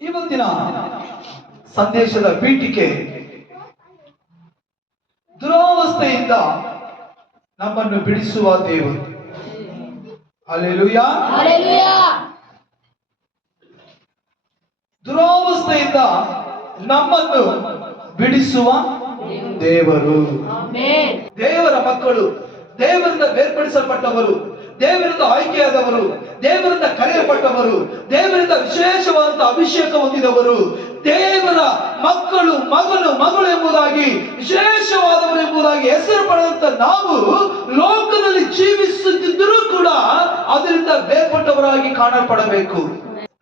ಇವತ್ತಿನ ಸಂದೇಶದ ಪೀಠಿಕೆ ದುರಾವಸ್ಥೆಯಿಂದ ನಮ್ಮನ್ನು ಬಿಡಿಸುವ ದೇವರು. ಹಲ್ಲೆಲೂಯಾ. ದುರಾವಸ್ಥೆಯಿಂದ ನಮ್ಮನ್ನು ಬಿಡಿಸುವ ದೇವರು. ದೇವರ ಮಕ್ಕಳು, ದೇವರಿಂದ ಬೇರ್ಪಡಿಸಲ್ಪಟ್ಟವರು, ದೇವರಿಂದ ಆಯ್ಕೆಯಾದವರು, ದೇವರಿಂದ ಕರೆಯಲ್ಪಟ್ಟವರು, ದೇವರಿಂದ ವಿಶೇಷವಾದಂತಹ ಅಭಿಷೇಕ ಹೊಂದಿದವರು, ದೇವರ ಮಕ್ಕಳು, ಮಗಳು ಎಂಬುದಾಗಿ, ವಿಶೇಷವಾದವರು ಎಂಬುದಾಗಿ ಹೆಸರು ಪಡೆದಂತ ನಾವು ಲೋಕದಲ್ಲಿ ಜೀವಿಸುತ್ತಿದ್ದರೂ ಕೂಡ ಅದರಿಂದ ಬೇರ್ಪಟ್ಟವರಾಗಿ ಕಾಣಲ್ಪಡಬೇಕು.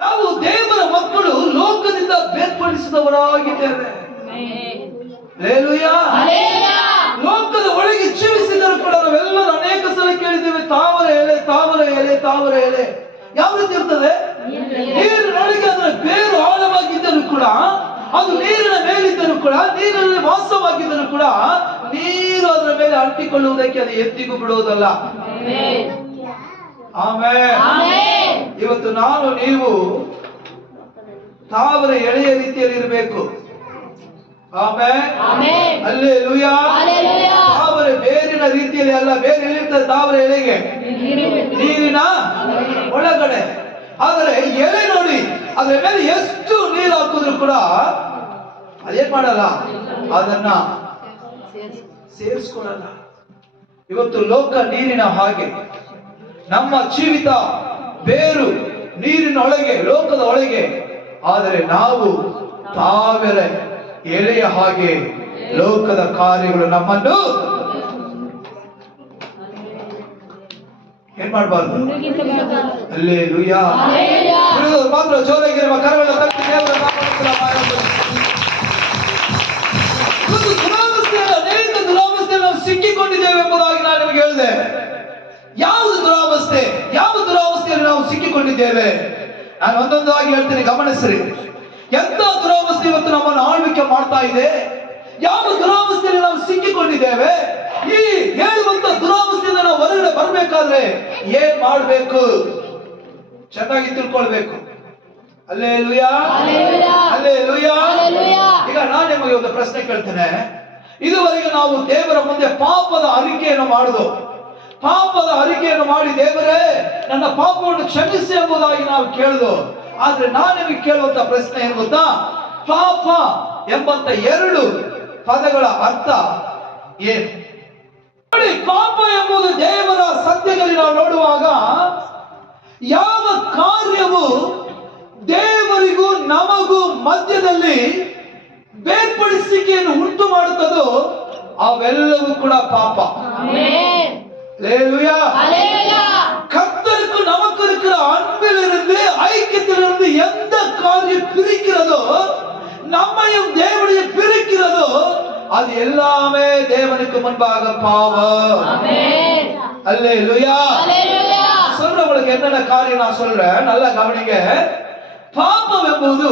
ನಾವು ದೇವರ ಮಕ್ಕಳು ಲೋಕದಿಂದ ಬೇರ್ಪಡಿಸಿದವರಾಗಿದ್ದೇವೆ. ಲೋಕದ ಒಳಗೆ ಜೀವಿಸಿದರೂ ಕೂಡ ನಾವೆಲ್ಲರೂ ಅನೇಕ ಸಲ ಕೇಳಿದ್ದೇವೆ, ತಾವರೆ ಎಲೆ, ತಾವರೆ ಎಲೆ, ತಾವರೆ ಎಲೆ. ಯಾವ ರೀತಿ ಇರ್ತದೆ? ನೀರಿನೊಳಗೆ ಅದರ ಬೇರು ಆಳವಾಗಿದ್ದರೂ ಕೂಡ, ಅದು ನೀರಿನ ಮೇಲಿದ್ದರೂ ಕೂಡ, ನೀರಿನಲ್ಲಿ ವಾಸವಾಗಿದ್ದರೂ ಕೂಡ ನೀರು ಅದರ ಮೇಲೆ ಅಂಟಿಕೊಳ್ಳುವುದಕ್ಕೆ ಅದು ಎತ್ತಿಗೂ ಬಿಡುವುದಲ್ಲ. ಆಮೆನ್. ಇವತ್ತು ನಾನು ನೀವು ತಾವರೆ ಎಳೆಯ ರೀತಿಯಲ್ಲಿ ಇರಬೇಕು. ಆಮೆನ್. ಹಲ್ಲೆಲೂಯಾ. ತಾವರೆ ಬೇರಿನ ರೀತಿಯಲ್ಲಿ ಅಲ್ಲ. ಬೇರೆ ಎಲ್ಲಿರ್ತದೆ? ತಾವರೆ ಎಲೆಗೆ ನೀರಿನ ಒಳಗಡೆ. ಆದರೆ ಎಲೆ ನೋಡಿ, ಅದರ ಮೇಲೆ ಎಷ್ಟು ನೀರು ಹಾಕಿದ್ರು ಕೂಡ ಅದೇನ್ ಮಾಡಲ್ಲ, ಅದನ್ನ ಸೇರಿಸ್ಕೊಳ್ಳಲ್ಲ. ಇವತ್ತು ಲೋಕ ನೀರಿನ ಹಾಗೆ, ನಮ್ಮ ಜೀವಿತ ಬೇರು ನೀರಿನ ಒಳಗೆ, ಲೋಕದ ಒಳಗೆ. ಆದರೆ ನಾವು ತಾವರೆ ಎಲೆಯ ಹಾಗೆ ಲೋಕದ ಕಾರ್ಯಗಳು ನಮ್ಮನ್ನು ಏನ್ ಮಾಡಬಾರ್ದು. ಹಲ್ಲೆಲೂಯಾ. ಮಾತ್ರ ಜೋರಾಗಿ ನಮ್ಮ ಕರವನ್ನು ತಟ್ಟಿ ದೇವರ ಅನೇಕ ದುರಾವಸ್ಥೆಯಲ್ಲಿ ನಾವು ಸಿಕ್ಕಿಕೊಂಡಿದ್ದೇವೆ ಎಂಬುದಾಗಿ ನಾನು ನಿಮಗೆ ಹೇಳಿದೆ. ಯಾವುದು ದುರಾವಸ್ಥೆ? ಯಾವ ದುರಾವಸ್ಥೆಯಲ್ಲಿ ನಾವು ಸಿಕ್ಕಿಕೊಂಡಿದ್ದೇವೆ? ನಾನು ಒಂದೊಂದಾಗಿ ಹೇಳ್ತೇನೆ, ಗಮನಿಸ್ರಿ. ಎಂತ ದುರಾವಸ್ಥೆ ಇವತ್ತು ನಮ್ಮನ್ನು ಆಳ್ವಿಕೆ ಮಾಡ್ತಾ ಇದೆ? ಯಾವ ದುರಾವಸ್ಥೆಯಲ್ಲಿ ನಾವು ಸಿಕ್ಕಿಕೊಂಡಿದ್ದೇವೆ? ಈ ಹೇಳುವಂತ ದುರಾವಸ್ಥೆಯಿಂದ ನಾವು ಹೊರಗಡೆ ಬರಬೇಕಾದ್ರೆ ಏನ್ ಮಾಡಬೇಕು? ಚೆನ್ನಾಗಿ ತಿಳ್ಕೊಳ್ಬೇಕು. ಹಲ್ಲೆಲೂಯಾ. ಹಲ್ಲೆಲೂಯಾ. ಈಗ ನಾನು ನಿಮಗೆ ಒಂದು ಪ್ರಶ್ನೆ ಕೇಳ್ತೇನೆ. ಇದುವರೆಗೆ ನಾವು ದೇವರ ಮುಂದೆ ಪಾಪದ ಅರಿಕೆಯನ್ನು ಮಾಡುದು, ಪಾಪದ ಅರಿಕೆಯನ್ನು ಮಾಡಿ, ದೇವರೇ ನನ್ನ ಪಾಪವನ್ನು ಕ್ಷಮಿಸಿ ಎಂಬುದಾಗಿ ನಾವು ಕೇಳುದು. ಆದ್ರೆ ನಾನು ನಿಮಗೆ ಕೇಳುವಂತ ಪ್ರಶ್ನೆ ಏನು ಗೊತ್ತಾ? ಪಾಪ ಎಂಬಂತ ಎರಡು ಪದಗಳ ಅರ್ಥ ಏನು? ನೋಡಿ, ಪಾಪ ಎಂಬುದು ದೇವರ ಸತ್ಯದಲ್ಲಿ ನಾವು ನೋಡುವಾಗ ಯಾವ ಕಾರ್ಯವು ದೇವರಿಗೂ ನಮಗೂ ಮಧ್ಯದಲ್ಲಿ ಬೇರ್ಪಡಿಸಿಕೆಯನ್ನು ಉಂಟು ಮಾಡುತ್ತದೋ ಅವೆಲ್ಲವೂ ಕೂಡ ಪಾಪ. கர்த்தருக்கு நமக்கு இருக்கிற அன்பிலிருந்து ஐக்கியத்திலிருந்து எந்த காரியம் பிரிக்கிறதோ, நம்மையும் தேவனைய பிரிக்கிறதோ, அது எல்லாமே தேவனுக்கு முன்பாக பாவம். ஆமென். அல்லேலூயா. அல்லேலூயா. சொல்றவங்களுக்கு என்னென்ன காரியம் நான் சொல்றேன், நல்லா கவனிங்க. ಪಾಪம் ಎಂಬುದು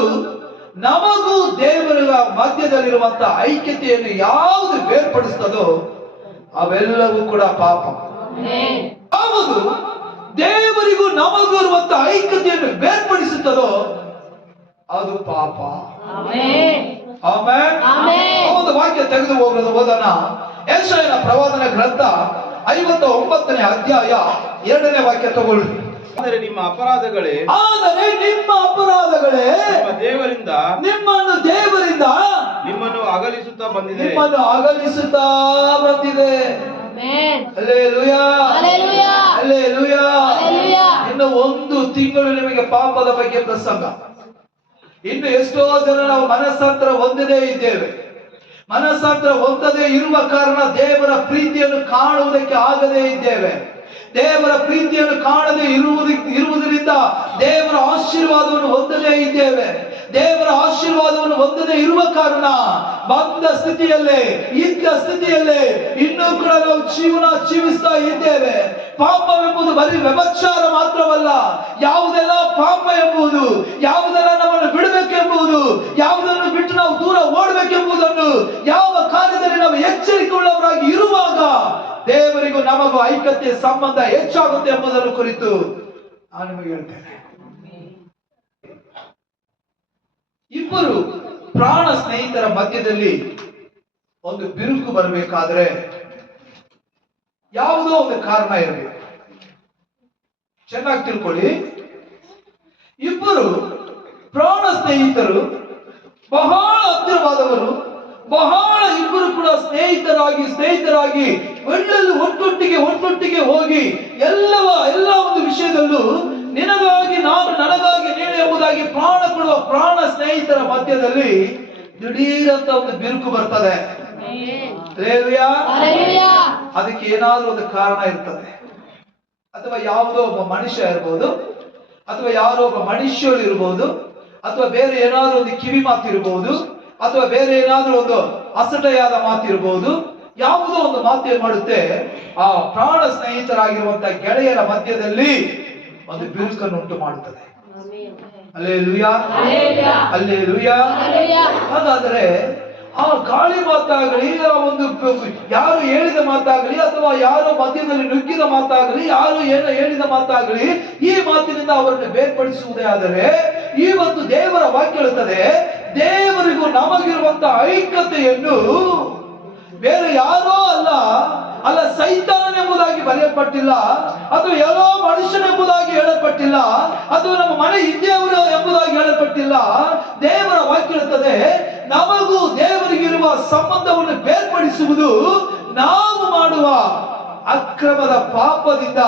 ನಮಗೂ ದೇವರ ಮಧ್ಯದಲ್ಲಿರುವಂತ ಐಕ್ಯತೆಯನ್ನು ಯಾವುದು ಬೇರ್ಪಡಿಸ್ತದೋ ಅವೆಲ್ಲವೂ ಕೂಡ ಪಾಪ. ಯಾವುದು ದೇವರಿಗೂ ನಮಗೂ ಇರುವಂತ ಐಕ್ಯತೆಯನ್ನು ಬೇರ್ಪಡಿಸುತ್ತದೋ ಅದು ಪಾಪ. ಒಂದು ವಾಕ್ಯ ತೆಗೆದು ಹೋಗೋದು ಓದೋಣ. ಯೆಶಾಯನ ಪ್ರವಾದನ ಗ್ರಂಥ 59ನೇ ಅಧ್ಯಾಯ 2ನೇ ವಾಕ್ಯ ತಗೊಳ್ಳಿ. ಆದರೆ ನಿಮ್ಮ ಅಪರಾಧಗಳೇ ನಿಮ್ಮನ್ನು ದೇವರಿಂದ ನಿಮ್ಮನ್ನು ಅಗಲಿಸುತ್ತಾ ಬಂದಿದೆ. ಹಲ್ಲೆಲೂಯಾ. ಹಲ್ಲೆಲೂಯಾ. ಇನ್ನು ಒಂದು ತಿಂಗಳು ನಿಮಗೆ ಪಾಪದ ಬಗ್ಗೆ ಪ್ರಸಂಗ. ಇನ್ನು ಎಷ್ಟೋ ಜನ ನಾವು ಮನಸ್ಸಾಂತರ ಹೊಂದದೇ ಇದ್ದೇವೆ. ಮನಸ್ಸಾಂತರ ಹೊಂದದೇ ಇರುವ ಕಾರಣ ದೇವರ ಪ್ರೀತಿಯನ್ನು ಕಾಣುವುದಕ್ಕೆ ಆಗದೇ ಇದ್ದೇವೆ. ದೇವರ ಪ್ರೀತಿಯನ್ನು ಕಾಣದೇ ಇರುವುದರಿಂದ ದೇವರ ಆಶೀರ್ವಾದವನ್ನು ಹೊಂದದೇ ಇದ್ದೇವೆ. ದೇವರ ಆಶೀರ್ವಾದವನ್ನು ಹೊಂದದೇ ಇರುವ ಕಾರಣ ಬಂದ ಸ್ಥಿತಿಯಲ್ಲೇ, ಇದ್ದ ಸ್ಥಿತಿಯಲ್ಲೇ ಇನ್ನೂ ಕೂಡ ನಾವು ಜೀವಿಸ್ತಾ ಇದ್ದೇವೆ. ಪಾಪವೆಂಬುದು ಬರೀ ವ್ಯಭಿಚಾರ ಮಾತ್ರವಲ್ಲ. ಯಾವುದೆಲ್ಲ ಪಾಪ ಎಂಬುದು, ಯಾವುದೆಲ್ಲ ನಮ್ಮನ್ನು ಬಿಡಬೇಕೆಂಬುದು, ಯಾವ ಐಕ್ಯತೆ ಸಂಬಂಧ ಹೆಚ್ಚಾಗುತ್ತೆ ಎಂಬುದನ್ನು ಕುರಿತು ನಾನು ನಿಮಗೆ ಹೇಳ್ತೇನೆ. ಇಬ್ಬರು ಪ್ರಾಣ ಸ್ನೇಹಿತರ ಮಧ್ಯದಲ್ಲಿ ಒಂದು ಬಿರುಕು ಬರಬೇಕಾದ್ರೆ ಯಾವುದೋ ಒಂದು ಕಾರಣ ಇರಬೇಕು. ಚೆನ್ನಾಗಿ ತಿಳ್ಕೊಳ್ಳಿ, ಇಬ್ಬರು ಪ್ರಾಣ ಸ್ನೇಹಿತರು, ಬಹಳ ಹತ್ತಿರವಾದವರು, ಬಹಳ ಇಬ್ಬರು ಕೂಡ ಸ್ನೇಹಿತರಾಗಿ ಎಲ್ಲೆಲ್ಲೂ ಒಟ್ಟೊಟ್ಟಿಗೆ ಹೋಗಿ ಎಲ್ಲ ಒಂದು ವಿಷಯದಲ್ಲೂ ನಿನಗಾಗಿ ನಾನು, ನನಗಾಗಿ ನೀನು ಎಂಬುದಾಗಿ ಪ್ರಾಣ ಕೊಡುವ ಪ್ರಾಣ ಸ್ನೇಹಿತರ ಮಧ್ಯದಲ್ಲಿ ದಿಢೀರಂತ ಒಂದು ಬಿರುಕು ಬರ್ತದೆ. ಅದಕ್ಕೆ ಏನಾದ್ರೂ ಒಂದು ಕಾರಣ ಇರ್ತದೆ. ಅಥವಾ ಯಾವುದೋ ಒಬ್ಬ ಮನುಷ್ಯ ಇರ್ಬೋದು, ಅಥವಾ ಯಾರೋ ಒಬ್ಬ ಮನುಷ್ಯರು ಇರ್ಬೋದು, ಅಥವಾ ಬೇರೆ ಏನಾದ್ರೂ ಒಂದು ಕಿವಿ ಮಾತಿರ್ಬೋದು, ಅಥವಾ ಬೇರೆ ಏನಾದ್ರೂ ಒಂದು ಅಸಟೆಯಾದ ಮಾತಿರ್ಬೋದು. ಯಾವುದೋ ಒಂದು ಮಾತು ಏನ್ ಮಾಡುತ್ತೆ, ಆ ಪ್ರಾಣ ಸ್ನೇಹಿತರಾಗಿರುವಂತಹ ಗೆಳೆಯರ ಮಧ್ಯದಲ್ಲಿ ಒಂದು ಬಿರುಕನ್ನು ಉಂಟು ಮಾಡುತ್ತದೆ. Hallelujah, hallelujah. ಹಾಗಾದ್ರೆ ಆ ಗಾಳಿ ಮಾತಾಗಲಿ, ಆ ಒಂದು ಯಾರು ಹೇಳಿದ ಮಾತಾಗಲಿ, ಅಥವಾ ಯಾರೋ ಮಧ್ಯದಲ್ಲಿ ನುಗ್ಗಿದ ಮಾತಾಗಲಿ, ಯಾರು ಏನೋ ಹೇಳಿದ ಮಾತಾಗಲಿ, ಈ ಮಾತಿನಿಂದ ಅವರನ್ನು ಬೇರ್ಪಡಿಸುವುದೇ ಆದರೆ, ಇವತ್ತು ದೇವರ ವಾಕ್ಯ ಹೇಳುತ್ತದೆ, ದೇವರಿಗೂ ನಮಗಿರುವಂತಹ ಐಕ್ಯತೆಯನ್ನು ಬೇರೆ ಯಾರೋ ಅಲ್ಲ ಸೈತಾನನೆಂಬುದಾಗಿ ಬರೆಯಲ್ಪಟ್ಟಿಲ್ಲ, ಅಥವಾ ಯಾರೋ ಮನುಷ್ಯನೆಂಬುದಾಗಿ ಹೇಳಲ್ಪಟ್ಟಿಲ್ಲ, ಅಥವಾ ನಮ್ಮ ಮನೆ ಇದ್ದೇವರು ಎಂಬುದಾಗಿ ಹೇಳಲ್ಪಟ್ಟಿಲ್ಲ. ದೇವರ ವಾಕ್ಯ ಹೇಳುತ್ತದೆ, ನಮಗೂ ದೇವರಿಗಿರುವ ಸಂಬಂಧವನ್ನು ಬೇರ್ಪಡಿಸುವುದು ನಾವು ಮಾಡುವ ಅಕ್ರಮದ ಪಾಪದಿಂದ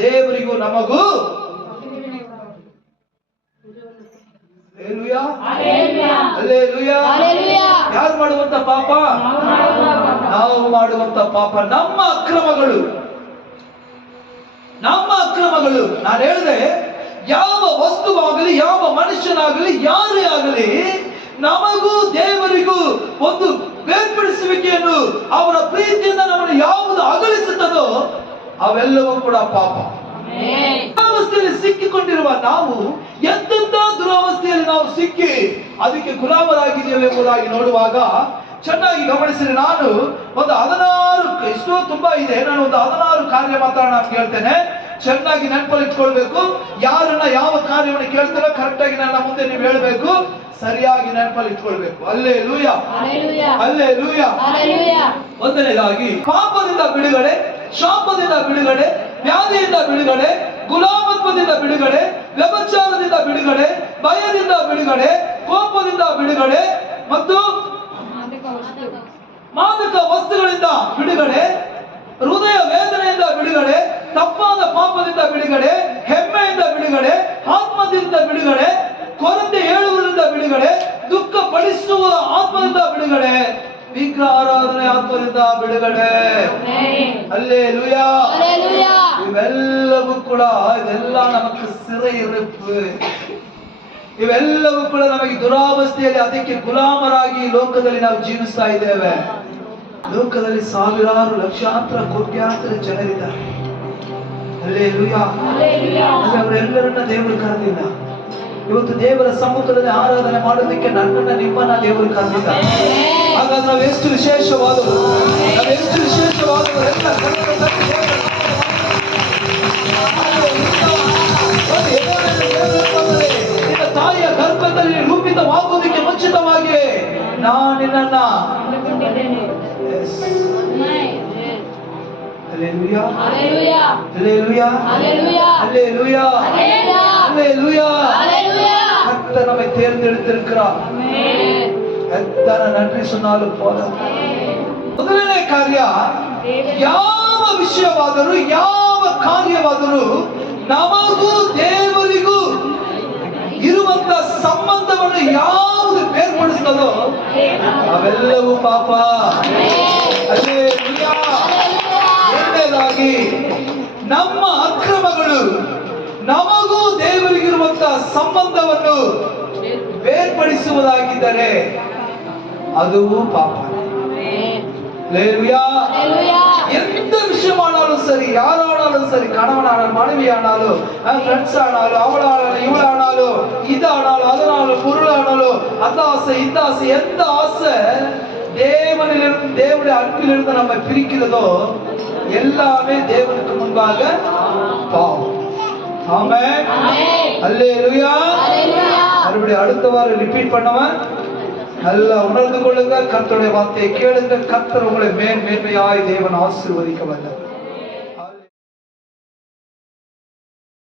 ದೇವರಿಗೂ ನಮಗೂ. ಯಾರು ಮಾಡುವಂತ ಪಾಪ? ನಾವು ಮಾಡುವಂತ ಪಾಪ. ನಮ್ಮ ಅಕ್ರಮಗಳು. ನಾನು ಹೇಳಿದೆ, ಯಾವ ವಸ್ತುವಾಗಲಿ, ಯಾವ ಮನುಷ್ಯನಾಗಲಿ, ಯಾರೇ ಆಗಲಿ, ನಮಗೂ ದೇವರಿಗೂ ಒಂದು ಬೇರ್ಪಡಿಸುವಿಕೆಯನ್ನು, ಅವರ ಪ್ರೀತಿಯಿಂದ ನಮ್ಮನ್ನು ಯಾವುದು ಅಗಲಿಸುತ್ತದೋ ಅವೆಲ್ಲವೂ ಕೂಡ ಪಾಪ. ದುರಾವಸ್ಥೆಯಲ್ಲಿ ಸಿಕ್ಕಿಕೊಂಡಿರುವ ನಾವು ಎಂತೆಂಥ ದುರಾವಸ್ಥೆಯಲ್ಲಿ ನಾವು ಸಿಕ್ಕಿ ಅದಕ್ಕೆ ಗುಲಾಮರಾಗಿದ್ದೇವೆ ಎಂಬುದಾಗಿ ನೋಡುವಾಗ ಚೆನ್ನಾಗಿ ಗಮನಿಸಿದ್ರೆ, ನಾನು ಒಂದು 16 ಇಷ್ಟೋ ತುಂಬಾ ಇದೆ, ನಾನು ಒಂದು 16 ಕಾರ್ಯ ಮಾತಾಡೋಣ ಅಂತ ಹೇಳ್ತೇನೆ. ಚೆನ್ನಾಗಿ ನೆನಪಲ್ಲಿ ಇಟ್ಕೊಳ್ಬೇಕು. ಯಾರನ್ನ ಯಾವ ಕಾರ್ಯವನ್ನು ಕೇಳ್ತಾರೋ ಕರೆಕ್ಟ್ ಆಗಿ ನನ್ನ ಮುಂದೆ ನೀವು ಹೇಳ್ಬೇಕು, ಸರಿಯಾಗಿ ನೆನಪಲ್ಲಿ ಇಟ್ಕೊಳ್ಬೇಕು. Hallelujah, hallelujah. ಒಂದನೇದಾಗಿ ಪಾಪದಿಂದ ಬಿಡುಗಡೆ, ಶಾಪದಿಂದ ಬಿಡುಗಡೆ, ವ್ಯಾಧಿಯಿಂದ ಬಿಡುಗಡೆ, ಗುಲಾಮತ್ವದಿಂದ ಬಿಡುಗಡೆ, ವ್ಯಭಿಚಾರದಿಂದ ಬಿಡುಗಡೆ, ಭಯದಿಂದ ಬಿಡುಗಡೆ, ಕೋಪದಿಂದ ಬಿಡುಗಡೆ, ಮತ್ತು ಮಾದಕ ವಸ್ತುಗಳಿಂದ ಬಿಡುಗಡೆ, ಹೃದಯ ವೇದನೆಯಿಂದ ಬಿಡುಗಡೆ, ತಪ್ಪಾದ ಪಾಪದಿಂದ ಬಿಡುಗಡೆ, ಹೆಮ್ಮೆಯಿಂದ ಬಿಡುಗಡೆ, ಆತ್ಮದಿಂದ ಬಿಡುಗಡೆ, ಕೊರತೆ ಹೇಳುವುದರಿಂದ ಬಿಡುಗಡೆ, ದುಃಖ ಪಡಿಸುವ ಆತ್ಮದಿಂದ ಬಿಡುಗಡೆ, ವಿಗ್ರಹ ಆರಾಧನೆ ಆತ್ಮದಿಂದ ಬಿಡುಗಡೆ. ಹಲ್ಲೆಲೂಯಾ. ಇವೆಲ್ಲವೂ ಕೂಡ ಇದೆಲ್ಲ ನಮಗೆ ಸಿರೆಯಿರುப்பு. ಇವೆಲ್ಲವೂ ಕೂಡ ನಮಗೆ ದುರಾವಸ್ಥೆಯಲ್ಲಿ ಅದಕ್ಕೆ ಗುಲಾಮರಾಗಿ ಲೋಕದಲ್ಲಿ ನಾವು ಜೀವಿಸ್ತಾ ಇದ್ದೇವೆ. ಲೋಕದಲ್ಲಿ ಸಾವಿರಾರು ಲಕ್ಷಾಂತರ ಕೋಟ್ಯಾಂತರ ಜನರಿದ್ದಾರೆ. ಹಲ್ಲೆಲೂಯಾ. ಅವರೆಲ್ಲರನ್ನ ದೇವರು ಕರೆದಿಲ್ಲ. ಇವತ್ತು ದೇವರ ಸಮ್ಮುಖದಲ್ಲಿ ಆರಾಧನೆ ಮಾಡೋದಕ್ಕೆ ನನ್ನನ್ನ ನಿಮ್ಮನ್ನ ದೇವರು ಕರೆದಿದ್ದಾರೆ. ಹಾಗಾದ್ರೆ ನಾವೆಷ್ಟು ವಿಶೇಷವಾದವರು, ನಾವೆಷ್ಟು ವಿಶೇಷವಾದವರು. ನಿನ್ನ ತಾಯಿಯ ಗರ್ಭದಲ್ಲಿ ರೂಪಿತವಾಗುವುದಕ್ಕೆ ಮುಂಚಿತವಾಗಿ ನಾನು ನಿನ್ನನ್ನ. Hallelujah, hallelujah, hallelujah, hallelujah. கர்த்தர் நம்மை தேர்ந்தெடுத்திருக்கிறார். எத்தனை நன்றி சொன்னாலும் போதும். ಮೊದಲನೇ ಕಾರ್ಯ, ಯಾವ ವಿಷಯವಾದರೂ ಯಾವ ಕಾರ್ಯವಾದರೂ ನಮಗೂ ದೇವರಿಗೂ ಇರುವಂತ ಸಂಬಂಧವನ್ನು ಯಾವುದು ಬೇರ್ಪಡಿಸ್ತದೋ ಅವೆಲ್ಲವೂ ಪಾಪ. ಹಲ್ಲೆಲೂಯಾ. ಎರಡನೇದಾಗಿ, ನಮ್ಮ ಅಕ್ರಮಗಳು ನಮಗೂ ದೇವರಿಗಿರುವಂತಹ ಸಂಬಂಧವನ್ನು ಬೇರ್ಪಡಿಸುವುದಾಗಿದ್ದರೆ ಅದು ಪಾಪ. ஹல்லேலூயா. எந்த விஷயமானாலும் சரி, யாரானாலும் சரி, கணவனானாலும் மனைவி ஆனாலும் ஃப்ரெண்ட்ஸ் ஆனாலும் அவளானாலும் இவளானாலும் இதானாலும் அதனாலும் பொருளானாலும் அந்த ஆசை இந்த ஆசை, எந்த ஆசை தேவனிலிருந்து தேவனுடைய அன்பிலிருந்து நம்ம பிரிக்கிறதோ எல்லாமே தேவனுக்கு முன்பாக பாவம். ஆமென். அல்லேலூயா. மறுபடியும் அடுத்த வாரம் ரிப்பீட் பண்ணுவேன். நல்லா உணர்ந்து கொள்ளுங்க. கர்த்தருடைய வார்த்தையை கேளுங்க. கர்த்தர் உங்களை மேன்மையாய் தேவன் ஆசீர்வதிக்க வல்லவர்.